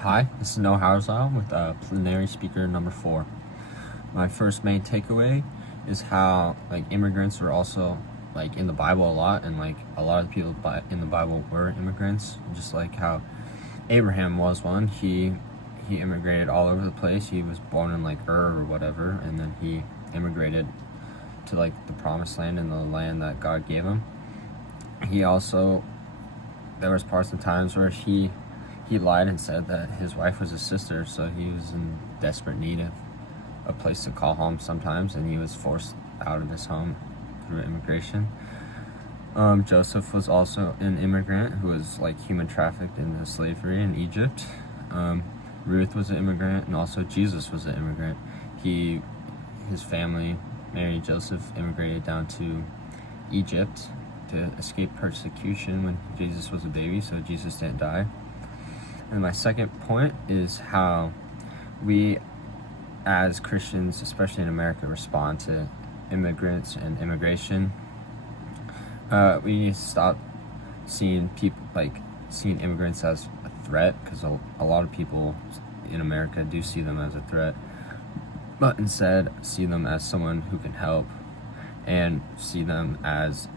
Hi, this is Noah Hauersile with Plenary speaker number 4. My first main takeaway is how immigrants were also in the Bible a lot, and a lot of people in the Bible were immigrants, just like how Abraham was one. He immigrated all over the place. He was born in Ur or whatever, and then he immigrated to the promised land and the land that God gave him. He also, there was parts and times where he lied and said that his wife was his sister, so he was in desperate need of a place to call home sometimes, and he was forced out of his home through immigration. Joseph was also an immigrant who was human trafficked into slavery in Egypt. Ruth was an immigrant, and also Jesus was an immigrant. His family, Mary and Joseph, immigrated down to Egypt to escape persecution when Jesus was a baby, so Jesus didn't die. And my second point is how we as Christians, especially in America, respond to immigrants and immigration. We need to stop seeing immigrants as a threat, because a lot of people in America do see them as a threat, but instead see them as someone who can help, and see them as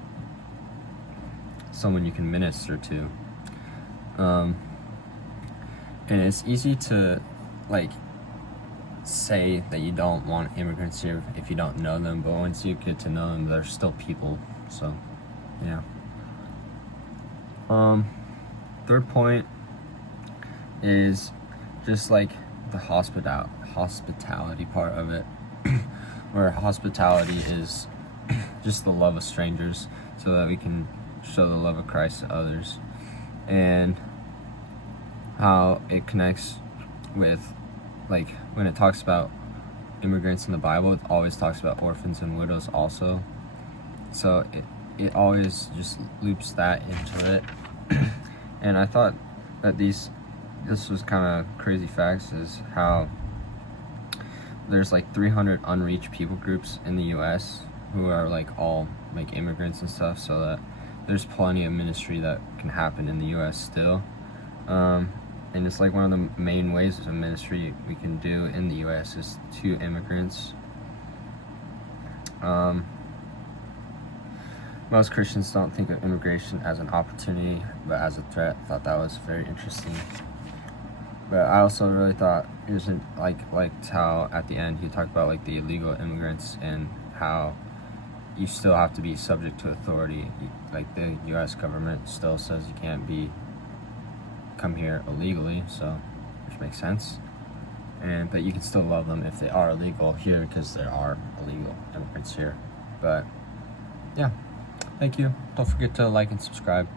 someone you can minister to. And it's easy to say that you don't want immigrants here if you don't know them, but once you get to know them, they're still people. So yeah. Third point is just the hospitality part of it, where hospitality is just the love of strangers, so that we can show the love of Christ to others, and how it connects with when it talks about immigrants in the Bible, it always talks about orphans and widows also, so it always just loops that into it. And I thought that this was kind of crazy facts, is how there's 300 unreached people groups in the US who are all immigrants and stuff, so that there's plenty of ministry that can happen in the US still. And it's one of the main ways of ministry we can do in the US is to immigrants. Most Christians don't think of immigration as an opportunity, but as a threat. I thought that was very interesting. But I also really thought it was liked how at the end he talked about the illegal immigrants, and how you still have to be subject to authority. The US government still says you can't come here illegally, so which makes sense. But you can still love them if they are illegal here, because there are illegal immigrants here. But yeah, thank you. Don't forget to like and subscribe.